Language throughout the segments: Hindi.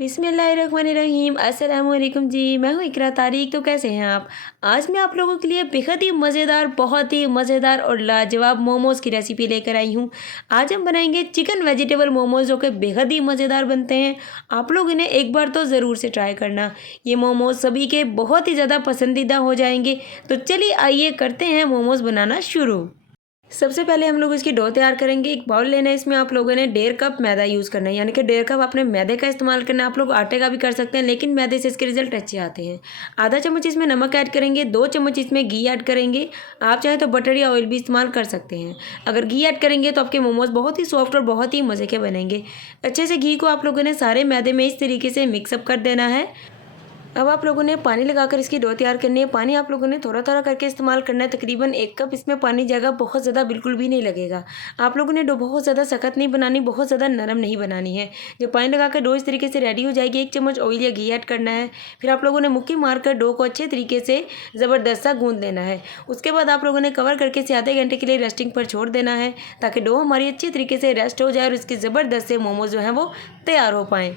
बिस्मिल्लाहिर्रहमानिर्रहीम अस्सलाम वालेकुम जी। मैं हूँ इकरा तारिक। तो कैसे हैं आप? आज मैं आप लोगों के लिए बेहद ही मज़ेदार, बहुत ही मज़ेदार और लाजवाब मोमोज़ की रेसिपी लेकर आई हूँ। आज हम बनाएंगे चिकन वेजिटेबल मोमोज़, जो कि बेहद ही मज़ेदार बनते हैं। आप लोग इन्हें एक बार तो ज़रूर से ट्राई करना। ये मोमोज़ सभी के बहुत ही ज़्यादा पसंदीदा हो जाएंगे। तो चलिए आइए करते हैं मोमोज़ बनाना शुरू। सबसे पहले हम लोग इसकी डो तैयार करेंगे। एक बाउल लेना है, इसमें आप लोगों ने 1.5 कप मैदा यूज़ करना है, यानी कि 1.5 कप आपने मैदे का इस्तेमाल करना है। आप लोग आटे का भी कर सकते हैं, लेकिन मैदे से इसके रिजल्ट अच्छे आते हैं। आधा चम्मच इसमें नमक ऐड करेंगे, 2 चम्मच इसमें घी ऐड करेंगे। आप चाहें तो बटर या ऑयल भी इस्तेमाल कर सकते हैं। अगर घी ऐड करेंगे तो आपके मोमोज़ बहुत ही सॉफ्ट और बहुत ही मज़े के बनेंगे। अच्छे से घी को आप लोगों ने सारे मैदे में इस तरीके से मिक्सअप कर देना है। अब आप लोगों ने पानी लगाकर इसकी डो तैयार करनी है। पानी आप लोगों ने थोड़ा थोड़ा करके इस्तेमाल करना है। तकरीबन 1 कप इसमें पानी जाएगा, बहुत ज़्यादा बिल्कुल भी नहीं लगेगा। आप लोगों ने डो बहुत ज़्यादा सख्त नहीं बनानी, बहुत ज़्यादा नरम नहीं बनानी है। जब पानी लगाकर डो इस तरीके से रेडी हो जाएगी, 1 चम्मच ऑयल या घी ऐड करना है। फिर आप लोगों ने मुट्ठी मारकर डो को अच्छे तरीके से ज़बरदस्त सा गूँथ देना है। उसके बाद आप लोगों ने कवर करके इसे आधे घंटे के लिए रेस्टिंग पर छोड़ देना है, ताकि डो हमारी अच्छी तरीके से रेस्ट हो जाए और इसके ज़बरदस्त से मोमोज़ जो हैं वो तैयार हो पाएँ।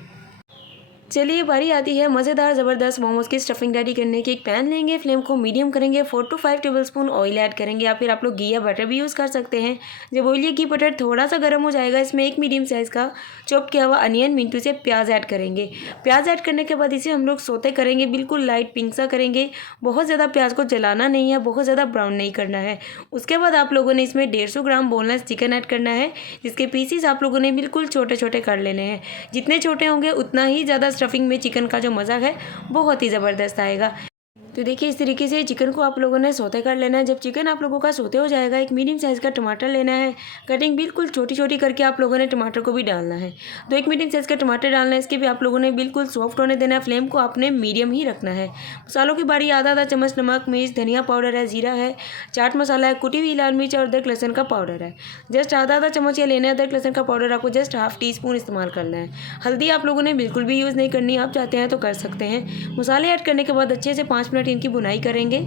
चलिए बारी आती है मज़ेदार ज़बरदस्त मोमोज़ की स्टफिंग रेडी करने की। एक पैन लेंगे, फ्लेम को मीडियम करेंगे, 4 to 5 टेबलस्पून ऑयल ऐड करेंगे, या फिर आप लोग घी या बटर भी यूज़ कर सकते हैं। जब ऑयल या घी बटर थोड़ा सा गर्म हो जाएगा, इसमें एक मीडियम साइज़ का चॉप किया हुआ अनियन मिंटू से प्याज ऐड करेंगे। प्याज ऐड करने के बाद इसे हम लोग सोते करेंगे, बिल्कुल लाइट पिंक सा करेंगे। बहुत ज़्यादा प्याज को जलाना नहीं है, बहुत ज़्यादा ब्राउन नहीं करना है। उसके बाद आप लोगों ने इसमें 150 ग्राम बोनलेस चिकन ऐड करना है, जिसके पीसीस आप लोगों ने बिल्कुल छोटे छोटे कर लेने हैं। जितने छोटे होंगे उतना ही ज़्यादा स्टफिंग में चिकन का जो मज़ा है बहुत ही ज़बरदस्त आएगा। तो देखिए इस तरीके से चिकन को आप लोगों ने सौते कर लेना है। जब चिकन आप लोगों का सौते हो जाएगा, एक मीडियम साइज़ का टमाटर लेना है। कटिंग बिल्कुल छोटी छोटी करके आप लोगों ने टमाटर को भी डालना है। तो एक मीडियम साइज़ का टमाटर डालना है, इसके भी आप लोगों ने बिल्कुल सॉफ्ट होने देना है। फ्लेम को आपने मीडियम ही रखना है। मसालों की बारी, आधा आधा चम्मच नमक, मिर्च, धनिया पाउडर है, जीरा है, चाट मसाला है, कुटी हुई लाल मिर्च और अदरक लहसुन का पाउडर है। जस्ट आधा आधा चम्मच ये लेना है। अदरक लहसुन का पाउडर आपको जस्ट हाफ टी स्पून इस्तेमाल करना है। हल्दी आप लोगों ने बिल्कुल भी यूज़ नहीं करनी, आप चाहते हैं तो कर सकते हैं। मसाले ऐड करने के बाद अच्छे से 5 मिनट इनकी बुनाई करेंगे।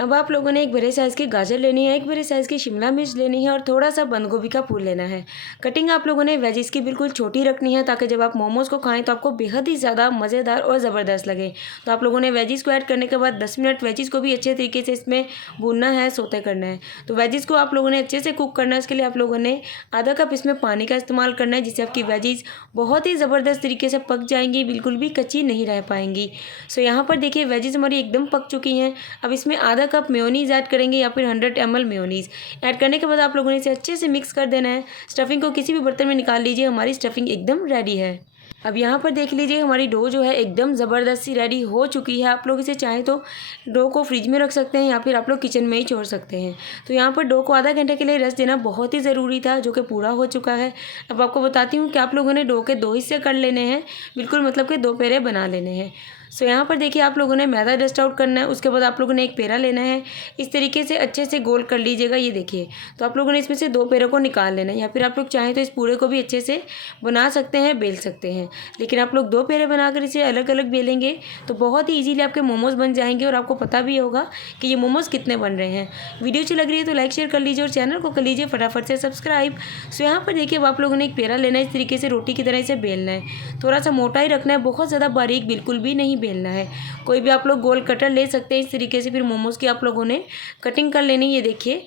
अब आप लोगों ने एक बड़े साइज़ की गाजर लेनी है, एक बड़े साइज़ की शिमला मिर्च लेनी है और थोड़ा सा बंद गोभी का फूल लेना है। कटिंग आप लोगों ने वेजिस की बिल्कुल छोटी रखनी है, ताकि जब आप मोमोज़ को खाएं तो आपको बेहद ही ज़्यादा मज़ेदार और ज़बरदस्त लगे। तो आप लोगों ने वेजिस को ऐड करने के बाद 10 मिनट वेजिस को भी अच्छे तरीके से इसमें भूनना है, सोते करना है। तो वेजिस को आप लोगों ने अच्छे से कुक करना है। इसके लिए आप लोगों ने आधा कप इसमें पानी का इस्तेमाल करना है, जिससे आपकी वेजिस बहुत ही ज़बरदस्त तरीके से पक जाएंगी, बिल्कुल भी कच्ची नहीं रह पाएंगी। सो यहाँ पर देखिए वेजिस हमारी एकदम पक चुकी हैं। अब इसमें आधा कप मेयोनीज़ ऐड करेंगे, या फिर 100 ml मेयोनीज़ ऐड करने के बाद आप लोगों ने इसे अच्छे से मिक्स कर देना है। स्टफिंग को किसी भी बर्तन में निकाल लीजिए, हमारी स्टफिंग एकदम रेडी है। अब यहाँ पर देख लीजिए हमारी डो जो है एकदम ज़बरदस्त सी रेडी हो चुकी है। आप लोग इसे चाहें तो डो को फ्रिज में रख सकते हैं, या फिर आप लोग किचन में ही छोड़ सकते हैं। तो यहाँ पर डो को आधा घंटे के लिए रेस्ट देना बहुत ही ज़रूरी था, जो कि पूरा हो चुका है। अब आपको बताती हूँ कि आप लोगों ने डो के 2 हिस्से कर लेने हैं, बिल्कुल मतलब कि 2 पेरे बना लेने हैं। सो यहाँ पर देखिए आप लोगों ने मैदा डस्ट आउट करना है। उसके बाद आप लोगों ने एक पेड़ा लेना है, इस तरीके से अच्छे से गोल कर लीजिएगा। ये देखिए, तो आप लोगों ने इसमें से 2 पेड़ों को निकाल लेना है, या फिर आप लोग चाहें तो इस पूरे को भी अच्छे से बना सकते हैं, बेल सकते हैं। लेकिन आप लोग 2 पेड़े बनाकर इसे अलग अलग बेलेंगे तो बहुत ही ईजीली आपके मोमोज़ बन जाएंगे, और आपको पता भी होगा कि ये मोमोज़ कितने बन रहे हैं। वीडियो अच्छी लग रही है तो लाइक शेयर कर लीजिए और चैनल को कर लीजिए फटाफट से सब्सक्राइब। सो यहाँ पर देखिए अब आप लोगों ने एक पेड़ा लेना है, इस तरीके से रोटी की तरह इसे बेलना है। थोड़ा सा मोटा ही रखना है, बहुत ज़्यादा बारीक बिल्कुल भी नहीं बेलना है। कोई भी आप लोग गोल कटर ले सकते हैं, इस तरीके से फिर मोमोज़ की आप लोगों ने कटिंग कर लेनी। ये देखिए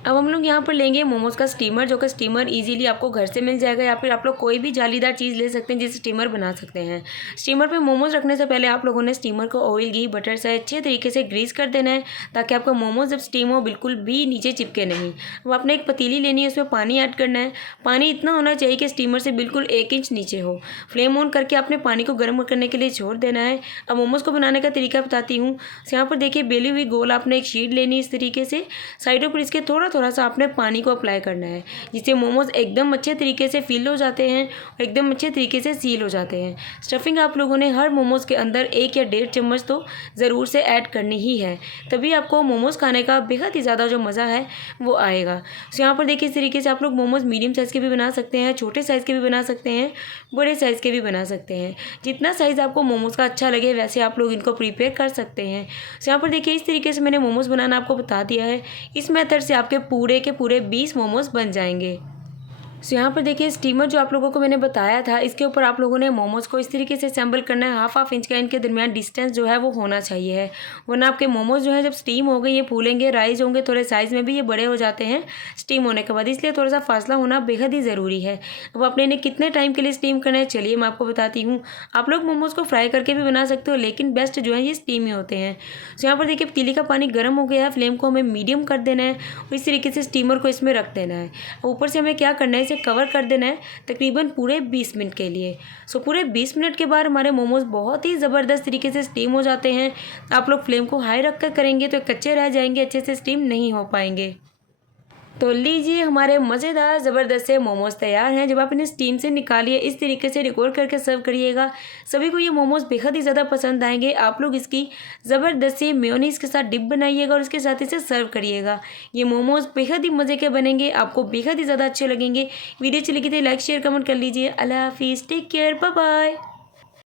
अब हम लोग यहाँ पर लेंगे मोमोज़ का स्टीमर, जो कि स्टीमर इजीली आपको घर से मिल जाएगा, या फिर आप लोग कोई भी जालीदार चीज़ ले सकते हैं जिससे स्टीमर बना सकते हैं। स्टीमर पे मोमोज़ रखने से पहले आप लोगों ने स्टीमर को ऑयल, घी, बटर से अच्छे तरीके से ग्रीस कर देना है, ताकि आपका मोमोज़ जब स्टीम हो बिल्कुल भी नीचे चिपके नहीं। अब आपने एक पतीली लेनी है, उसमें पानी ऐड करना है। पानी इतना होना चाहिए कि स्टीमर से बिल्कुल 1 इंच नीचे हो। फ्लेम ऑन करके आपने पानी को गर्म करने के लिए छोड़ देना है। अब मोमोज़ को बनाने का तरीका बताती हूँ। यहाँ पर देखिए बेली हुई गोल आपने एक शीट लेनी, इस तरीके से साइडों पर इसके थोड़ा थोड़ा सा आपने पानी को अप्लाई करना है, जिससे मोमोज़ एकदम अच्छे तरीके से फिल हो जाते हैं और एकदम अच्छे तरीके से सील हो जाते हैं। स्टफिंग आप लोगों ने हर मोमोज़ के अंदर 1 या 1.5 चम्मच तो ज़रूर से ऐड करनी ही है, तभी आपको मोमोज़ खाने का बेहद ही ज़्यादा जो मज़ा है वो आएगा। तो यहाँ पर देखिए इस तरीके से आप लोग मोमोज़ मीडियम साइज़ के भी बना सकते हैं, छोटे साइज़ के भी बना सकते हैं, बड़े साइज़ के भी बना सकते हैं। जितना साइज़ आपको मोमोज़ का अच्छा लगे वैसे आप लोग इनको प्रिपेयर कर सकते हैं। तो यहाँ पर देखिए इस तरीके से मैंने मोमोज़ बनाना आपको बता दिया है। इस मेथड से आपके पूरे के पूरे 20 मोमोज़ बन जाएंगे। सो यहाँ पर देखिए स्टीमर जो आप लोगों को मैंने बताया था, इसके ऊपर आप लोगों ने मोमोज़ को इस तरीके से असेंबल करना है, हाफ इंच का इनके दरमियान डिस्टेंस जो है वो होना चाहिए है। वरना आपके मोमोज़ जो है जब स्टीम हो गए ये फूलेंगे, राइज़ होंगे, थोड़े साइज़ में भी ये बड़े हो जाते हैं स्टीम होने के बाद, इसलिए थोड़ा सा फासला होना बेहद ही ज़रूरी है। अब आपने इन्हें कितने टाइम के लिए स्टीम करना है, चलिए मैं आपको बताती हूँ। आप लोग मोमोज़ को फ्राई करके भी बना सकते हो, लेकिन बेस्ट जो है ये स्टीम ही होते हैं। तो यहाँ पर देखिए पतीली का पानी गर्म हो गया है, फ्लेम को हमें मीडियम कर देना है और इस तरीके से स्टीमर को इसमें रख देना है। ऊपर से हमें क्या करना है, इसे कवर कर देना है तकरीबन पूरे 20 मिनट के लिए। सो पूरे 20 मिनट के बाद हमारे मोमोज़ बहुत ही ज़बरदस्त तरीके से स्टीम हो जाते हैं। आप लोग फ्लेम को हाई रख कर करेंगे तो कच्चे रह जाएंगे, अच्छे से स्टीम नहीं हो पाएंगे। तो लीजिए हमारे मज़ेदार ज़बरदस्त से मोमोज़ तैयार हैं। जब आप इन्हें स्टीम से निकालिए इस तरीके से रिकॉर्ड करके सर्व करिएगा, सभी को ये मोमोज़ बेहद ही ज़्यादा पसंद आएंगे। आप लोग इसकी ज़बरदस्त सी मेयोनीज़ के साथ डिप बनाइएगा और उसके साथ इसे सर्व करिएगा। ये मोमोज़ बेहद ही मज़े के बनेंगे, आपको बेहद ही ज़्यादा अच्छे लगेंगे। वीडियो अच्छी लगी तो लाइक शेयर कमेंट कर लीजिए। अल्लाह हाफिज़, टेक केयर, बाय बाय।